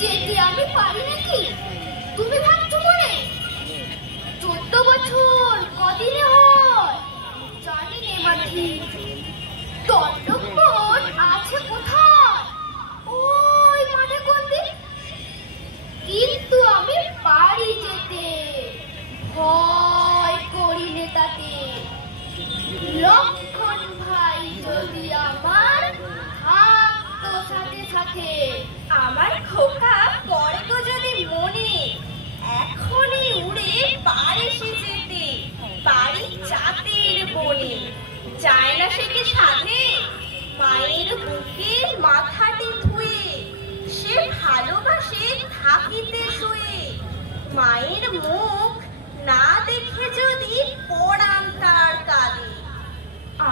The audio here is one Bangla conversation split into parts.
যেতে আমি পারি নাকি তুমি ভাবছো মনে? 14 বছর কদিনে হয় জানি নে মাঠি। দণ্ডকোট আছে কোথায়? ওই মাঠে কোন দিক? কিন্তু আমি পারি যেতে, ভয় করি নে তাতে। লক্ষণ ভাই যদি আমার থাকতো সাথে সাথে, আমার খোকা পরে তো যদি মনে, এখনই উড়ে পারে সে যেতে, পারি চাঁদের বনে। যায় না সে কি সাধে মায়ের বুকে মাথাটি ধুয়ে, সে ভালোবাসে থাকিতে শুয়ে। মায়ের মুখ না দেখে যদি পড়ান তার কাঁদে।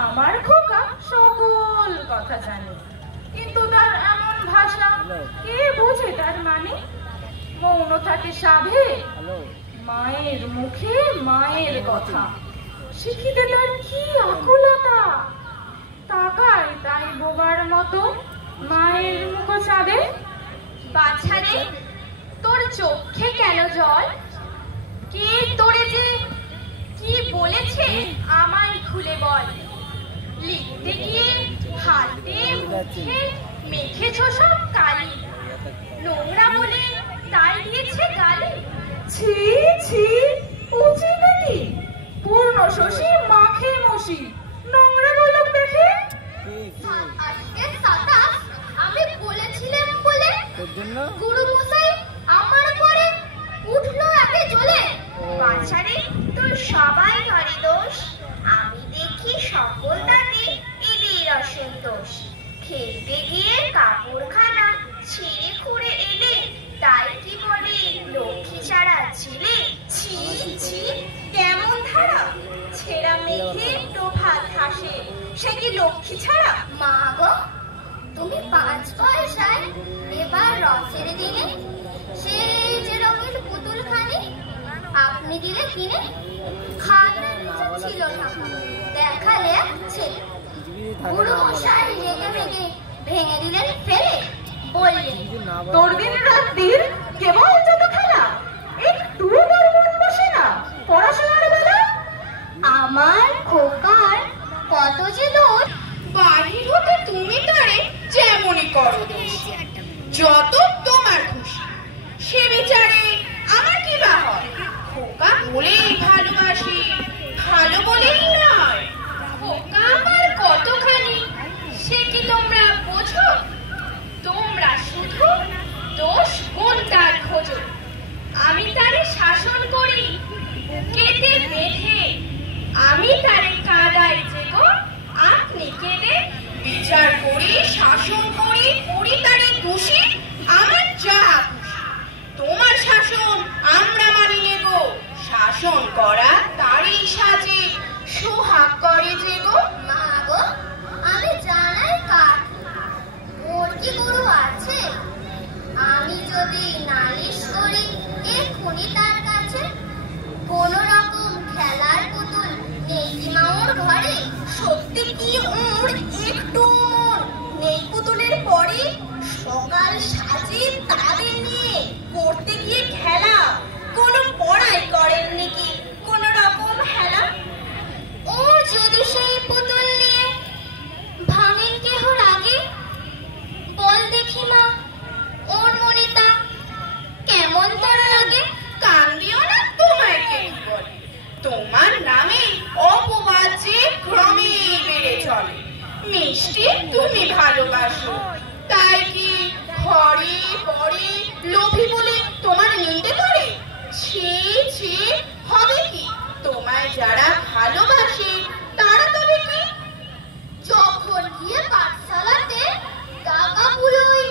আমার খোকা সকল কথা জানে, কিন্তু তার এমন ভাষা কে বোঝে তার মানে? মৌন থাকে সাধে মায়ের মুখে মায়ের কথা, শিখিতে তার কি আকুলতা। তাকায় তাই বোবার মতো মায়ের মুখ চাঁদে। বাছারে তোর চোখে কেন জল? কে তোরে যে কি বলেছে আমায় খুলে বল। লিখতে গিয়ে হাতে মুখে মেখেছ সব কালি, নোংরা বলে তাই দিয়েছে গালি। ছি ছি উচি নাকি পূর্ণ শশী মাখে মশি, নোংরা গোলক দেখে। আজকে 27 আমি বলেছিলাম বলে গুরু মশাই আমার পরে উঠলো আগে জ্বলে। বাছারে তোর সবাই ধরে দোষ, আমি দেখি সকল তাতে এদের অসন্তোষ। খেলতে গিয়ে কাপড়খানা ছিঁড়ে খুঁড়ে এলে, তাই কি বলে লক্ষ্মী ছাড়া ছিলে। ছি ছি কেমন ধারা, ছেঁড়া মেঘে প্রভাত হাসে, সে কি লক্ষ্মী ছাড়া? মা গো তুমি 5 পয়সায় এবার রথের দিনে সেই যে রঙের পুতুল খানি আপনি দিলে কিনে। খাতার নিচে ছিল না, দেখালে ছেলে। গুরু মশাই রেগে মেগে ভেঙে দিলেন ফেলে, বললেন তোর দিন রাত্রির কেবল যত খেলা, একটু তোর মন বসে না পড়াশোনার বেলা। আমার খোকার কত যে দোষ, বাড়ির হতে তুমি তারে যেমনই করো দোষ, যত তোমার খুশি। সে বিচারে আমার কি বা হয়? খোকা বলেই ভালোবাসি, ভালো বলেই নয়। খোকা আমার কতখানি সে কি তোমরা বোঝো? তোমরা শুধু দোষ গুণ তার খোঁজো। আমি তারে শাসন করি বুকেতে বেঁধে, আমি তারে কাঁদাই যে গো আপনি কেঁদে। বিচার করি শাসন করি করি তারে দোষী, আমার যা খুশি। তোমার শাসন আমরা মানি নে গো, শাসন করা তারই সাজে, সোহাগ করে যে গো। মা গো আমি জানাই কার ওর কি গুরু আছে? আমি যদি নালিশ করি এক্ষুনি তার কাছে, কোন রকম খেলার পুতুল নেই কি মা ওর ঘরে? সত্যি কি ওর একটু মন নেই পুতুলের পরে? সকাল সাজে তাদের নিয়ে করতে গিয়ে খেলা, কোনো পড়াই করেন নাকি কোন রকম হেলা? ও যদি সেই পুতুল নিয়ে ভাঙেন কেহ রাগে, বল দেখি মা ওর মনে তা কেমন তার লাগে? কান্দিও না, তোমায় কে কি বলে? তোমার নামে অপবাদ যে ক্রমে বেড়ে চলে। মিষ্টি তুমি ভালোবাসো, তাই কি ঘরে পরে লোভী বলে তোমার নিন্দে করে? ছি ছি হবে কি? তোমায় যারা ভালোবাসে তারা তবে কি? যখন গিয়ে পাঠশালাতে দাগা বুড়োই